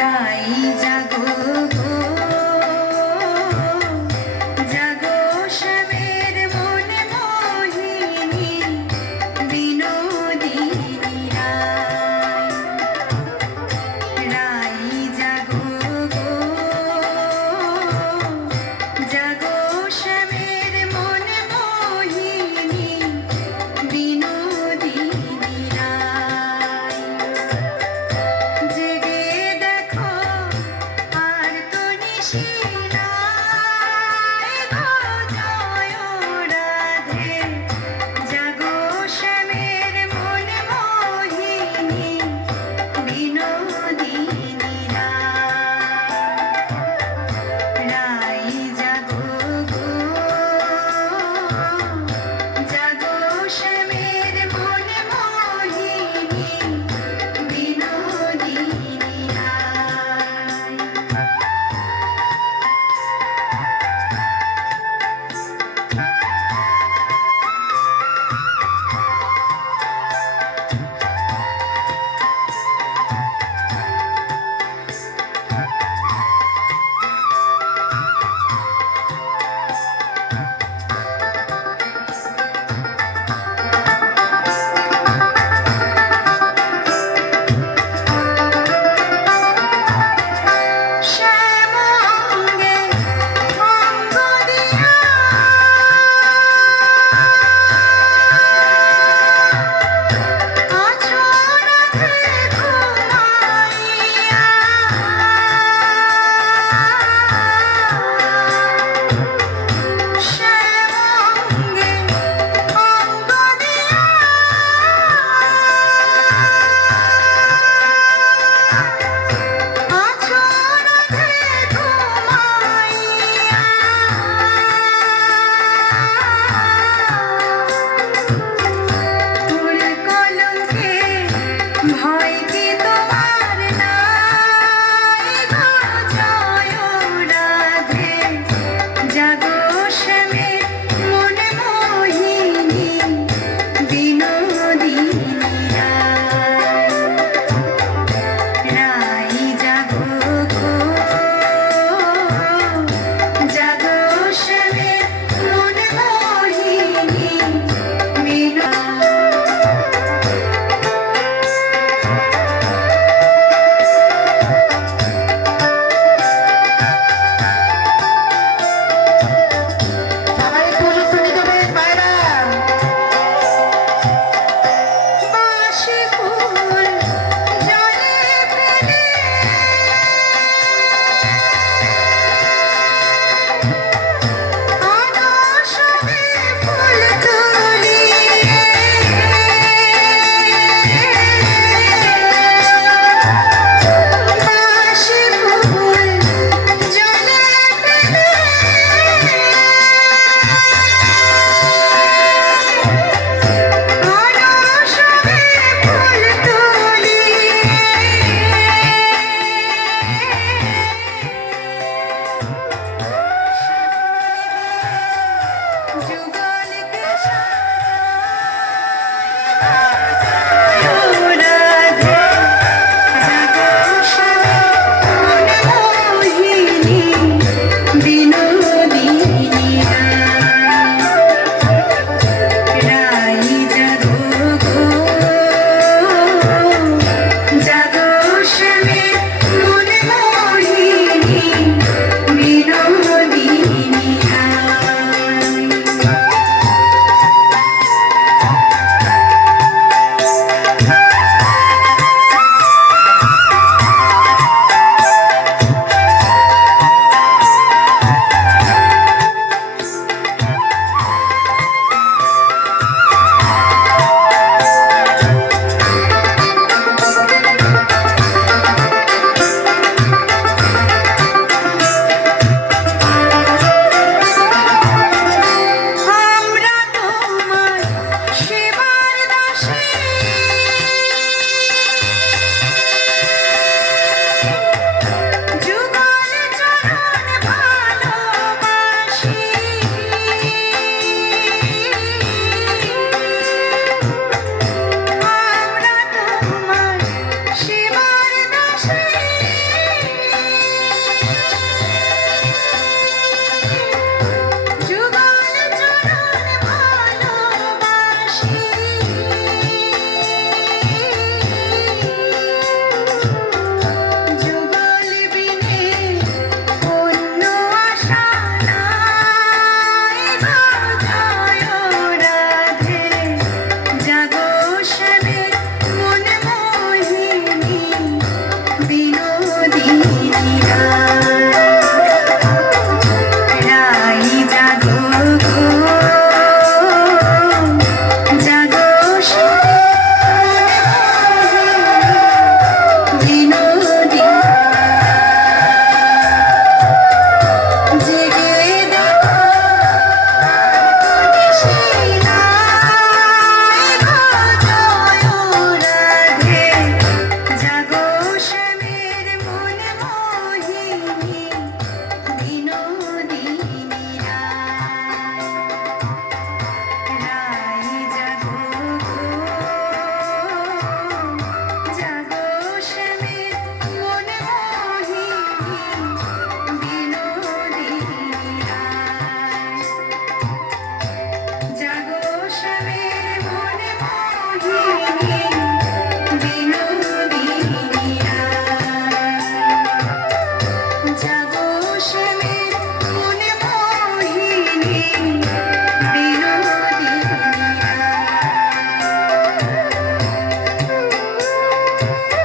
大じゃ